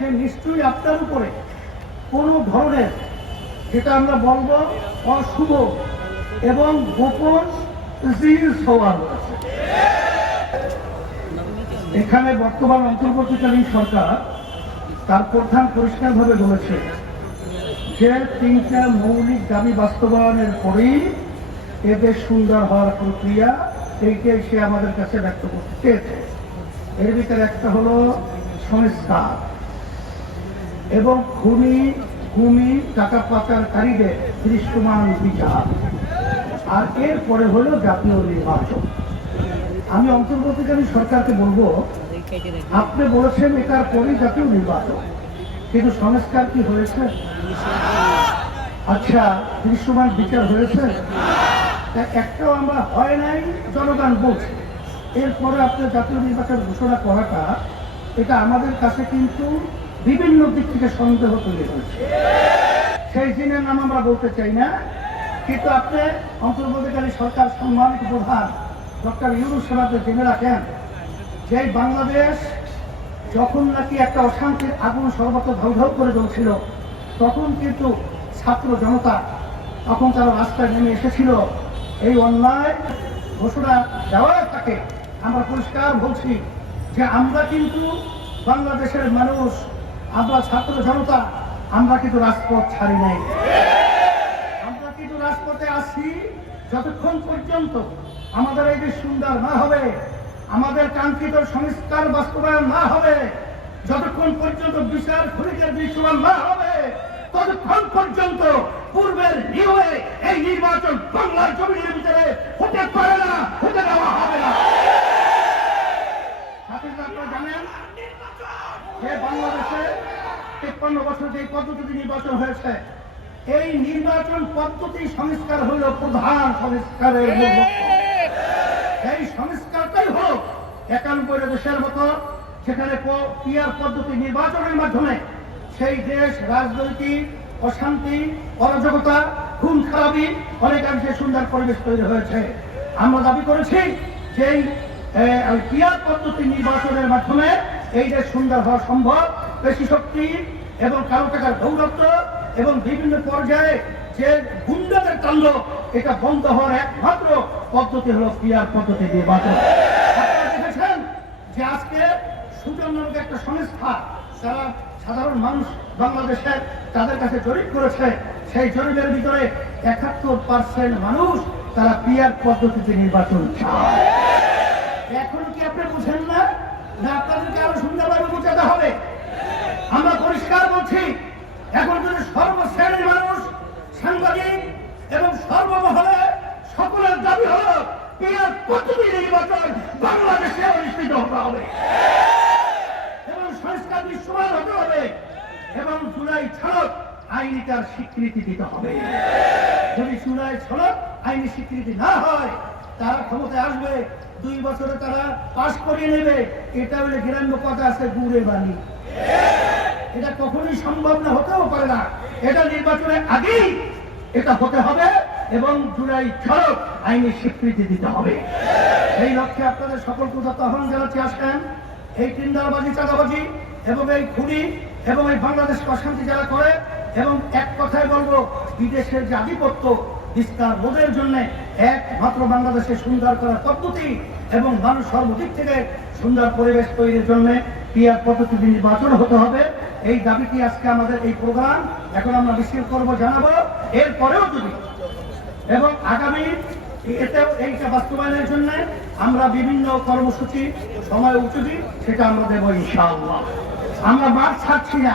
সে নিশ্চয়ই আপনার উপরে। কোনো ধরনের, যেটা আমরা বলব অশুভ এবং গোপন জিনিস হওয়ার এখানে বর্তমান অন্তর্বর্তীকালীন সরকার তার প্রধান পরিষ্কারভাবে বলেছে যে, তিনটা মৌলিক দাবি বাস্তবায়নের পরেই এদের সুন্দর হওয়ার প্রক্রিয়া এইটাই সে আমাদের কাছে ব্যক্ত করতে চেয়েছে। এর ভিতরে একটা হলো সংস্কার। এবং খুনি ভূমি টাকা পাচারকারীদের দৃশ্যমান বিচার। আর এরপরে হলো জাতীয় নির্বাচন। আমি অন্তর্বর্তীকালীন সরকারকে বলব, আপনি বলেছেন এটার পরে জাতীয় নির্বাচন, কিন্তু সংস্কার কি হয়েছে? আচ্ছা দৃশ্যমান বিচার হয়েছে? একটাও আমরা হয় নাই, জনগণ বলছে। এরপরে আপনি জাতীয় নির্বাচন ঘোষণা করাটা, এটা আমাদের কাছে কিন্তু বিভিন্ন দিক থেকে সন্দেহ তৈরি হয়েছে। সেই দিনের নাম আমরা বলতে চাই না, কিন্তু আপনি অন্তর্বর্তীকালী সরকার সম্মানিত প্রধান ডক্টর ইউনুস সেবাতে জেনে রাখেন যে বাংলাদেশ যখন নাকি একটা অশান্তির আগুন সর্বত্র ঢলঢল করে জ্বলছিল, তখন কিন্তু ছাত্র জনতা তখন তারা রাস্তায় নেমে এসেছিল। এই অন্যায় ঘোষণা দেওয়ার থাকে আমরা পরিষ্কার বলছি যে আমরা কিন্তু বাংলাদেশের মানুষ আমরা ছাত্র জনতা, আমরা কিন্তু রাজপথ ছাড়ি নাই। আমরা কিন্তু রাজপথে আছি যতক্ষণ পর্যন্ত আমাদের এই দেশ সুন্দর না হবে, আমাদের কাঙ্ক্ষিত সংস্কার বাস্তবায়ন না হবে, যতক্ষণ পর্যন্ত বিচার খুনিদের দৃশ্যমান না হবে, ততক্ষণ পর্যন্ত পূর্বের নিয়মে এই নির্বাচন বাংলার জমিনের ভিতরে হতে পারে না হতে দেওয়া হবে না সাথে সাথে আপনারা জানেন যে বাংলাদেশে তেপ্পান্ন বছর যে পদ্ধতিতে নির্বাচন হয়েছে এই নির্বাচন পদ্ধতি সংস্কার হইল প্রধান সংস্কারের এই সংস্কারটাই হোক একানব্বই দেশের মতো সেখানে পিয়ার পদ্ধতি নির্বাচনের মাধ্যমে সেই দেশ রাজনৈতিক অশান্তি অরাজকতা খুন খারাপি অনেকাংশে সুন্দর পরিবেশ তৈরি হয়েছে। আমরা দাবি করেছি এ, পিয়ার পদ্ধতি নির্বাচনের মাধ্যমে এই দেশ সুন্দর হওয়া সম্ভব। পেশি শক্তি এবং কালো টাকার দৌরত্ব এবং বিভিন্ন পর্যায়ে যে গুন্ডাদের কাণ্ড এটা বন্ধ হওয়ার একমাত্র পদ্ধতি হলো পিয়ার পদ্ধতি নির্বাচন। আপনারা দেখেছেন যে আজকে সুজন নামক একটা সংস্থা, যারা সাধারণ মানুষ বাংলাদেশের তাদের কাছে জরিপ করেছে, সেই জরিপের ভিতরে একাত্তর পার্সেন্ট মানুষ তারা পিয়ার পদ্ধতিতে নির্বাচন এখন কি আপনি বুঝেন না? না, আপনাদেরকে আরও সুন্দরভাবে বোঝাতে হবে। আমরা পরিষ্কার বলছি, এখন যদি সর্বশ্রেণীর মানুষ, সাংবাদিক এবং সর্বমহলে সকলের দাবি হল পিয়ার পদ্ধতি নির্বাচন বাংলাদেশে অনুষ্ঠিত হতে হবে। এবং সংস্কার দৃশ্যমান হতে হবে। এবং জুলাই ছাড়ক আইনি তার স্বীকৃতি দিতে হবে। যদি জুলাই ছাড়ক আইনি স্বীকৃতি না হয়, তারা ক্ষমতায় আসবে, দুই বছরে তারা পাশ করিয়ে নেবে। এটা হলে গ্রাম্য কথা আছে, গুড়ে বাণী এটা কখনোই সম্ভব না, হতেও পারে না। এটা নির্বাচনের আগেই এটা হতে হবে এবং জুলাই ছড়ক আইনি স্বীকৃতি দিতে হবে। সেই লক্ষ্যে আপনাদের সকল কথা আহ্বান জানাচ্ছি আসেন। এই টিন্ডারবাজি, চাঁদাবাজি এবং এই খুনি এবং এই বাংলাদেশ অশান্তি যারা করে, এবং এক কথায় বলব, বিদেশের যে আধিপত্য বিস্তার রোধের জন্য একমাত্র বাংলাদেশে সুন্দর করার পদ্ধতি এবং মানুষ সর্বদিক থেকে সুন্দর পরিবেশ তৈরির জন্য পিয়ার পদ্ধতি নির্বাচন হতে হবে। এই দাবিটি আজকে আমাদের এই প্রোগ্রাম, এখন আমরা মিছিল করব, জানাব। এরপরেও যদি, এবং আগামী এতেও এইটা বাস্তবায়নের জন্য আমরা বিভিন্ন কর্মসূচি, সময় উচিত সেটা আমরা দেবো ইনশাআল্লাহ। আমরা মাঠ ছাড়ছি না।